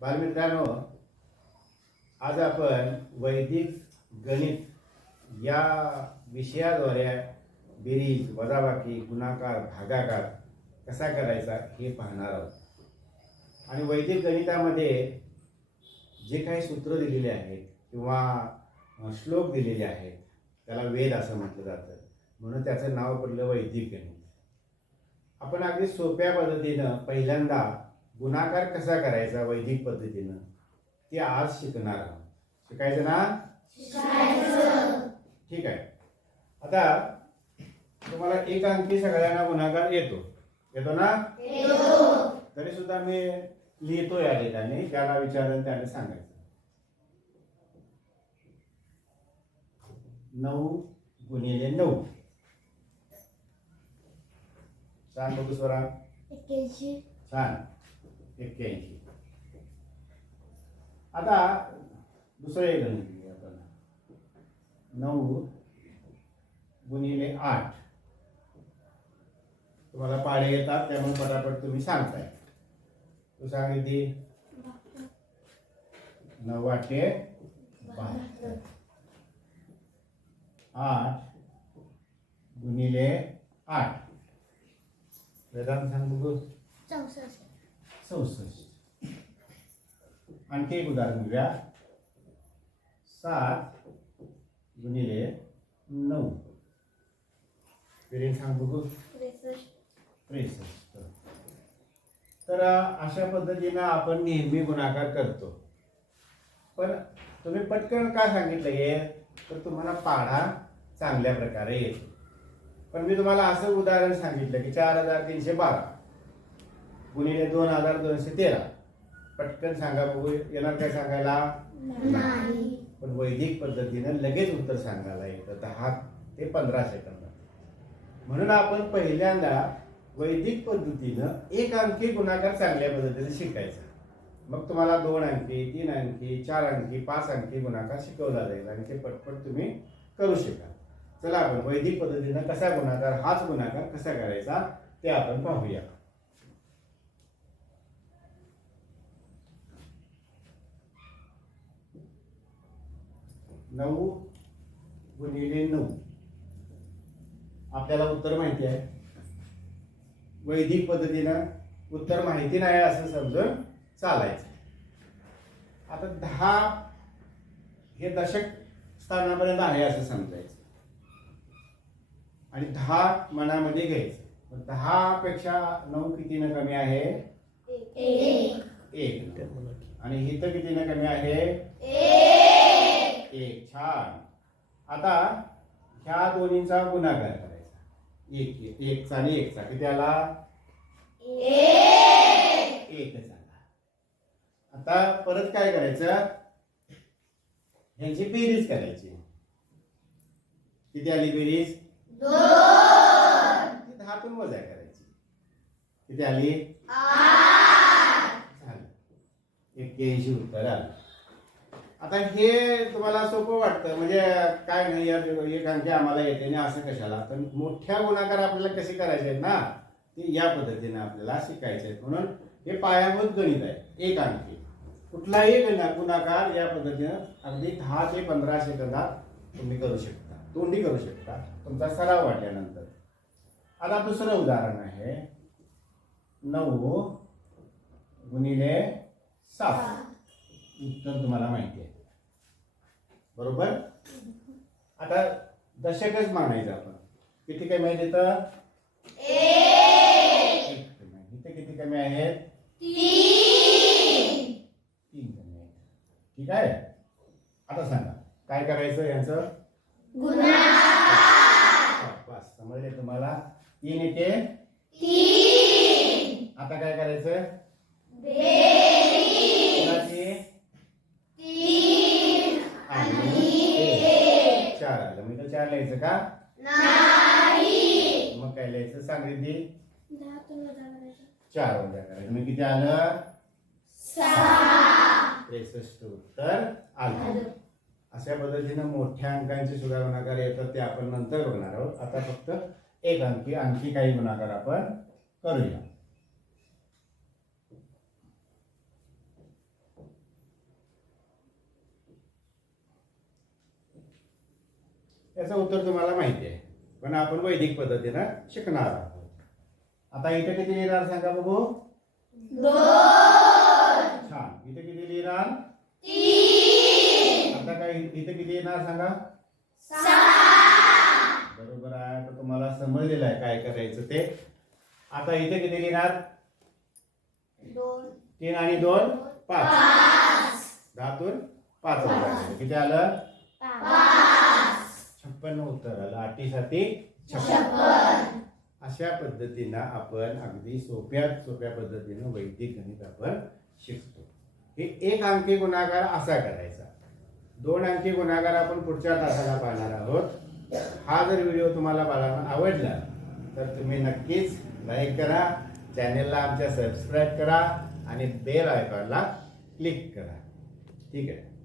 बालमित्रांनो, आज आपण वैदिक गणित या विषयाद्वारे बेरीज, वजाबाकी, गुणाकार, भागाकार कसा करायचा हे पाहणार आहोत. आणि वैदिक गणितामध्ये जे काही सूत्र दिलेले आहेत किंवा श्लोक दिलेले आहेत त्याला वेद असं म्हटलं जातं, म्हणून त्याचं नाव पडलं वैदिक गणित. आपण अगदी सोप्या पद्धतीनं पहिल्यांदा गुणाकार कसा करायचा वैदिक पद्धतीनं ते आज शिकणार आहोत. शिकायचं ना? ठीक आहे. आता तुम्हाला एक अंकी सगळ्यांना गुणाकार येतो ना? तरी सुद्धा मी लिहितो या ठिकाणी, त्याला विचारून त्याने सांगायचं. 9 गुणिले 9 सांग बघू स्वरा. 81. छान, 81. आता दुसरं एक गणित घेऊया आपण. 9 गुणिले 8. तुम्हाला पाढे येतात त्यामुळे पटापट तुम्ही सांगताय. तू सांग किती? 9 8 72. 8 गुणिले 8. वेदांत सांग बघू. 64. आणखी एक उदाहरण घेऊया. 7 गुणिले 9. वेदांत सांग बघू. 63. तर अशा पद्धतीनं आपण नेहमी गुणाकार करतो. पण तुम्ही पटकन का सांगितलं हे, तर तुम्हाला पाढा चांगल्या प्रकारे येतो. पण मी तुम्हाला असं उदाहरण सांगितलं की 4312 गुणिले 2213. पटकन सांगा बघू, येणार काय सांगायला? नाही. पण वैदिक पद्धतीनं लगेच उत्तर सांगायला येतं 10 ते 15 सेकंद. म्हणून आपण पहिल्यांदा वैदिक पद्धतीनं एक अंकी गुणाकार चांगल्या पद्धतीने शिकायचा. मग तुम्हाला 2 अंकी, 3 अंकी, 4 अंकी, 5 अंकी गुणाकार शिकवला जाईल आणि ते पटपट तुम्ही करू शकाल. चला आपण वैदिक पद्धतीनं कसा गुणाकार, हाच गुणाकार कसा करायचा ते आपण पाहूया. नऊ गुणिले 9. आपल्याला उत्तर माहिती आहे. वैदिक पद्धतीनं उत्तर माहिती नाही असं समजून चालायचं. आता 10 हे दशक स्थानापर्यंत आहे असं समजायचं आणि 10 मनामध्ये घ्यायचं. 10 पेक्षा 9 कितीनं कमी आहे? 1. आणि इथं कितीनं कमी आहे? 1. छान. आता ह्या दोन्हींचा गुणाकार करायचा. 1 चा आणि 1 चा किती आला? 1 झाला. आता परत काय करायचं, ह्यांची बेरीज करायची. किती आली बेरीज? 2. 10 तून वजा करायची. किती आली? 8 झालं. 81 उत्तर आलं. आता हे तुम्हाला सोपं वाटतं, म्हणजे काय नाही यार एक अंकी आम्हाला येते नाही असं कशाला. पण मोठ्या गुणाकार आपल्याला कसे करायचे आहेत ना, ते या पद्धतीने आपल्याला शिकायचे आहेत. म्हणून हे पायाभूत गणित आहे. एक अंकी कुठलाही गुणाकार या पद्धतीनं अगदी 10 ते 15 सेकंदात तुम्ही करू शकता, तोंडी करू शकता तुमचा सराव वाटल्यानंतर. आता दुसरं उदाहरण आहे. 9 गुणिले 7. उत्तर तुम्हाला माहिती आहे बरोबर. आता दशकच मानायचं आपण. किती कमी आहे तिथं? 1. इथे किती कमी आहेत? 3 कमी आहेत. ठीक आहे. आता सांगा काय करायचं यांचं गुणाकार. बस समजले तुम्हाला. 3 येते 3. आता काय करायचं? बेरीज. 3 आणि 1. 4 आलं. मी तर 4 लिहायचं का? नाही. मग काय लिहायचं सांग रिद्धी? 4 वजा करायचं. मग किती आलं? 6. 63 उत्तर आलं. अशा पद्धतीनं मोठ्या अंकांचे सुद्धा गुणाकार येतात, ते आपण नंतर बघणार आहोत. आता फक्त एक अंकी आणखी काही गुणाकार आपण करूया. याचं उत्तर तुम्हाला माहिती आहे, पण आपण वैदिक पद्धतीनं शिकणार आहोत. आता इथे किती लिहिणार सांगा बघू. 2 छान. इथे किती लिहिणार. 3 आता काय इथे किती येणार सांगा. 6 बरोबर आहे. आता तुम्हाला समजलेलं आहे काय करायचं ते. आता इथे किती लिहिणार. 2 3 आणि 2 5. 10 तून 5 किती आलं. 56 उत्तर आलं. 8 साती 56. अशा पद्धतीनं आपण अगदी सोप्या पद्धतीनं वैदिक गणित आपण शिकतो. हे एक अंकी गुणाकार असा करायचा. 2 अंकी गुणाकार आपण पुढच्या तासाला पाहणार आहोत. हा जर व्हिडिओ तुम्हाला बाळांनो आवडला तर तुम्ही नक्कीच लाईक करा, चॅनेलला आमच्या सबस्क्राईब करा आणि बेल आयकॉनला क्लिक करा. ठीक आहे.